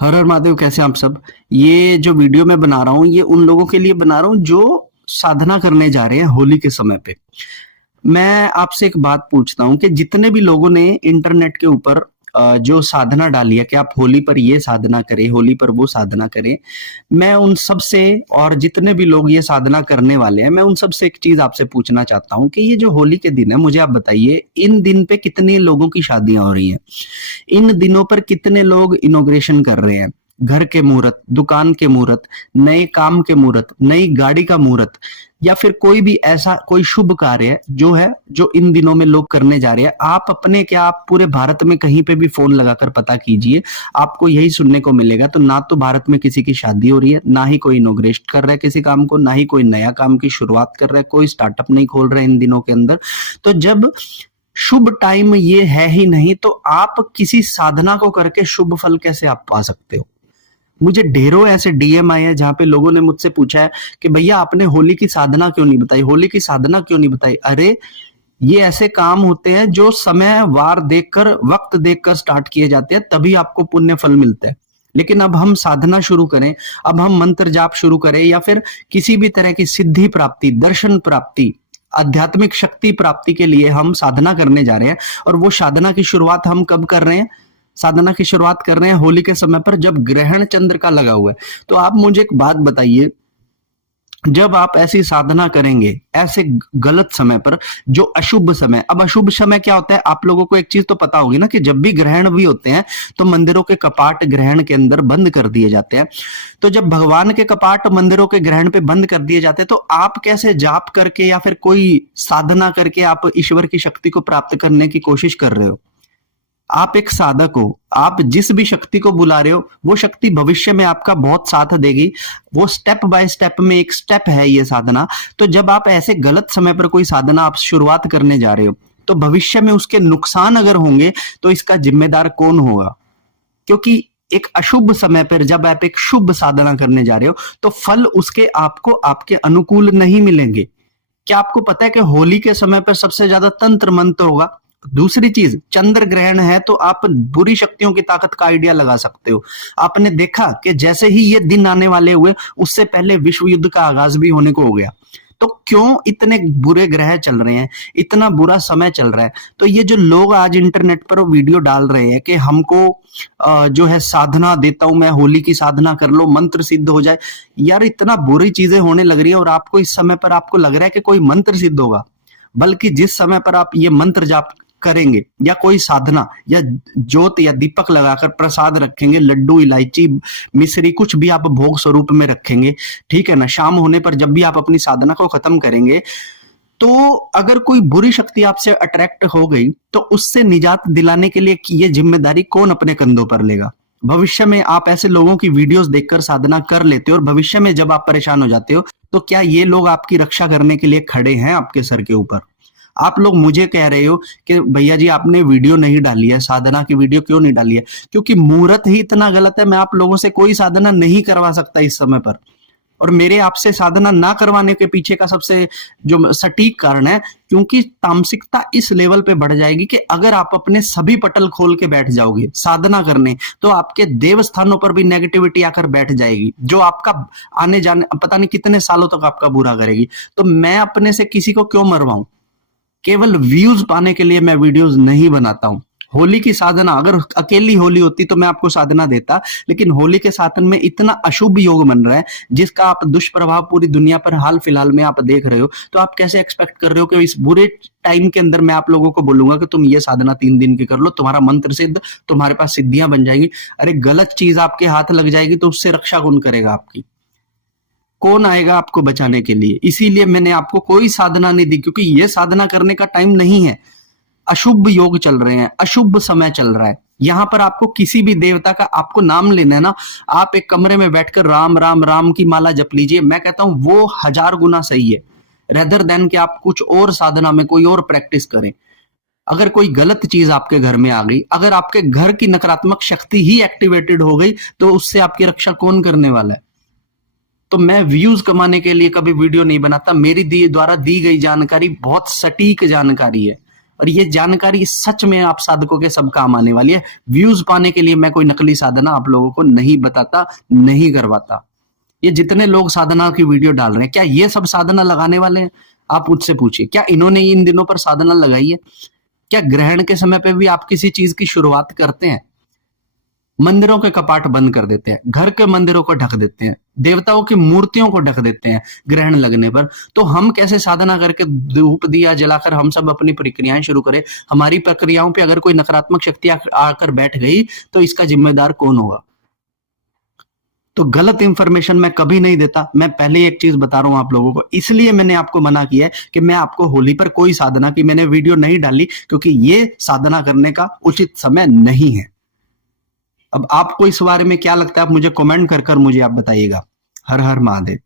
हर हर महादेव, कैसे हैं आप सब। ये जो वीडियो मैं बना रहा हूँ ये उन लोगों के लिए बना रहा हूँ जो साधना करने जा रहे हैं होली के समय पे। मैं आपसे एक बात पूछता हूँ कि जितने भी लोगों ने इंटरनेट के ऊपर जो साधना डाली है कि आप होली पर ये साधना करें, होली पर वो साधना करें, मैं उन सब से और जितने भी लोग ये साधना करने वाले हैं, मैं उन सब से एक चीज आपसे पूछना चाहता हूँ कि ये जो होली के दिन है, मुझे आप बताइए इन दिन पे कितने लोगों की शादियां हो रही हैं। इन दिनों पर कितने लोग इनॉग्रेशन कर रहे हैं, घर के मुहूर्त, दुकान के मुहूर्त, नए काम के मुहूर्त, नई गाड़ी का मुहूर्त, या फिर कोई भी ऐसा कोई शुभ कार्य है जो इन दिनों में लोग करने जा रहे हैं। आप अपने क्या, आप पूरे भारत में कहीं पे भी फोन लगाकर पता कीजिए, आपको यही सुनने को मिलेगा। तो ना तो भारत में किसी की शादी हो रही है, ना ही कोई इनॉग्रेट कर रहा है किसी काम को, ना ही कोई नया काम की शुरुआत कर रहा है, कोई स्टार्टअप नहीं खोल रहा है इन दिनों के अंदर। तो जब शुभ टाइम ये है ही नहीं, तो आप किसी साधना को करके शुभ फल कैसे आप पा सकते हो। मुझे ढेरों ऐसे डीएम आए हैं जहां पे लोगों ने मुझसे पूछा है कि भैया आपने होली की साधना क्यों नहीं बताई, होली की साधना क्यों नहीं बताई। अरे ये ऐसे काम होते हैं जो समय वार देखकर, वक्त देखकर स्टार्ट किए जाते हैं, तभी आपको पुण्य फल मिलता है। लेकिन अब हम साधना शुरू करें, अब हम मंत्र जाप शुरू करें, या फिर किसी भी तरह की सिद्धि प्राप्ति, दर्शन प्राप्ति, आध्यात्मिक शक्ति प्राप्ति के लिए हम साधना करने जा रहे हैं, और वो साधना की शुरुआत हम कब कर रहे हैं। साधना की शुरुआत कर रहे हैं होली के समय पर, जब ग्रहण चंद्र का लगा हुआ है। तो आप मुझे एक बात बताइए, जब आप ऐसी साधना करेंगे ऐसे गलत समय पर, जो अशुभ समय, अब अशुभ समय क्या होता है, आप लोगों को एक चीज तो पता होगी ना कि जब भी ग्रहण भी होते हैं तो मंदिरों के कपाट ग्रहण के अंदर बंद कर दिए जाते हैं। तो जब भगवान के कपाट मंदिरों के ग्रहण पे बंद कर दिए जाते हैं, तो आप कैसे जाप करके या फिर कोई साधना करके आप ईश्वर की शक्ति को प्राप्त करने की कोशिश कर रहे हो। आप एक साधक हो, आप जिस भी शक्ति को बुला रहे हो वो शक्ति भविष्य में आपका बहुत साथ देगी। वो स्टेप बाय स्टेप में एक स्टेप है ये साधना। तो जब आप ऐसे गलत समय पर कोई साधना आप शुरुआत करने जा रहे हो, तो भविष्य में उसके नुकसान अगर होंगे तो इसका जिम्मेदार कौन होगा। क्योंकि एक अशुभ समय पर जब आप एक शुभ साधना करने जा रहे हो, तो फल उसके आपको आपके अनुकूल नहीं मिलेंगे। क्या आपको पता है कि होली के समय पर सबसे ज्यादा तंत्र मंत्र होगा। दूसरी चीज, चंद्र ग्रहण है तो आप बुरी शक्तियों की ताकत का आइडिया लगा सकते हो। आपने देखा कि जैसे ही ये दिन आने वाले हुए, उससे पहले विश्व युद्ध का आगाज भी होने को हो गया। तो क्यों इतने बुरे ग्रह चल रहे हैं, इतना बुरा समय चल रहा है। तो ये जो लोग आज इंटरनेट पर वीडियो डाल रहे हैं कि हमको जो है साधना देता हूं मैं, होली की साधना कर लो, मंत्र सिद्ध हो जाए। यार इतना बुरी चीजें होने लग रही है, और आपको इस समय पर आपको लग रहा है कि कोई मंत्र सिद्ध होगा। बल्कि जिस समय पर आप ये मंत्र जाप करेंगे, या कोई साधना, या ज्योत या दीपक लगाकर प्रसाद रखेंगे, लड्डू, इलायची, मिश्री, कुछ भी आप भोग स्वरूप में रखेंगे, ठीक है ना। शाम होने पर जब भी आप अपनी साधना को खत्म करेंगे, तो अगर कोई बुरी शक्ति आपसे अट्रैक्ट हो गई, तो उससे निजात दिलाने के लिए ये जिम्मेदारी कौन अपने कंधों पर लेगा। भविष्य में आप ऐसे लोगों की वीडियोस देखकर साधना कर लेते हो, और भविष्य में जब आप परेशान हो जाते हो, तो क्या ये लोग आपकी रक्षा करने के लिए खड़े हैं आपके सर के ऊपर। आप लोग मुझे कह रहे हो कि भैया जी आपने वीडियो नहीं डाली है, साधना की वीडियो क्यों नहीं डाली है। क्योंकि मुहूर्त ही इतना गलत है, मैं आप लोगों से कोई साधना नहीं करवा सकता इस समय पर। और मेरे आपसे साधना ना करवाने के पीछे का सबसे जो सटीक कारण है, क्योंकि तामसिकता इस लेवल पे बढ़ जाएगी कि अगर आप अपने सभी पटल खोल के बैठ जाओगे साधना करने, तो आपके देव स्थानों पर भी नेगेटिविटी आकर बैठ जाएगी, जो आपका आने जाने पता नहीं कितने सालों तक आपका बुरा करेगी। तो मैं अपने से किसी को क्यों मरवाऊं। केवल व्यूज पाने के लिए मैं वीडियोस नहीं बनाता हूं। होली की साधना अगर अकेली होली होती तो मैं आपको साधना देता, लेकिन होली के साधन में इतना अशुभ योग बन रहा है जिसका आप दुष्प्रभाव पूरी दुनिया पर हाल फिलहाल में आप देख रहे हो। तो आप कैसे एक्सपेक्ट कर रहे हो कि इस बुरे टाइम के अंदर मैं आप लोगों को बोलूंगा कि तुम ये साधना 3 दिन की कर लो, तुम्हारा मंत्र सिद्ध, तुम्हारे पास सिद्धियां बन जाएंगी। अरे गलत चीज आपके हाथ लग जाएगी तो उससे रक्षा कौन करेगा आपकी, कौन आएगा आपको बचाने के लिए। इसीलिए मैंने आपको कोई साधना नहीं दी, क्योंकि ये साधना करने का टाइम नहीं है। अशुभ योग चल रहे हैं, अशुभ समय चल रहा है। यहां पर आपको किसी भी देवता का आपको नाम लेना है ना, आप एक कमरे में बैठकर राम राम राम की माला जप लीजिए। मैं कहता हूं वो 1000 गुना सही है, रेदर देन कि आप कुछ और साधना में कोई और प्रैक्टिस करें। अगर कोई गलत चीज आपके घर में आ गई, अगर आपके घर की नकारात्मक शक्ति ही एक्टिवेटेड हो गई, तो उससे आपकी रक्षा कौन करने वाला है। तो मैं व्यूज कमाने के लिए कभी वीडियो नहीं बनाता। मेरी द्वारा दी गई जानकारी बहुत सटीक जानकारी है, और ये जानकारी सच में आप साधकों के सब काम आने वाली है। व्यूज पाने के लिए मैं कोई नकली साधना आप लोगों को नहीं बताता, नहीं करवाता। ये जितने लोग साधना की वीडियो डाल रहे हैं, क्या ये सब साधना लगाने वाले हैं? आप मुझसे पूछिए, क्या इन्होंने इन दिनों पर साधना लगाई है? क्या ग्रहण के समय पे भी आप किसी चीज की शुरुआत करते हैं? मंदिरों के कपाट बंद कर देते हैं, घर के मंदिरों को ढक देते हैं, देवताओं की मूर्तियों को ढक देते हैं ग्रहण लगने पर। तो हम कैसे साधना करके धूप दिया जलाकर हम सब अपनी प्रक्रियाएं शुरू करें? हमारी प्रक्रियाओं पे अगर कोई नकारात्मक शक्ति आकर बैठ गई तो इसका जिम्मेदार कौन होगा? तो गलत इंफॉर्मेशन मैं कभी नहीं देता। मैं पहले एक चीज बता रहा हूं आप लोगों को, इसलिए मैंने आपको मना किया है कि मैं आपको होली पर कोई साधना की मैंने वीडियो नहीं डाली, क्योंकि ये साधना करने का उचित समय नहीं है। अब आपको इस बारे में क्या लगता है, आप मुझे कमेंट कर मुझे आप बताइएगा। हर हर महादेव।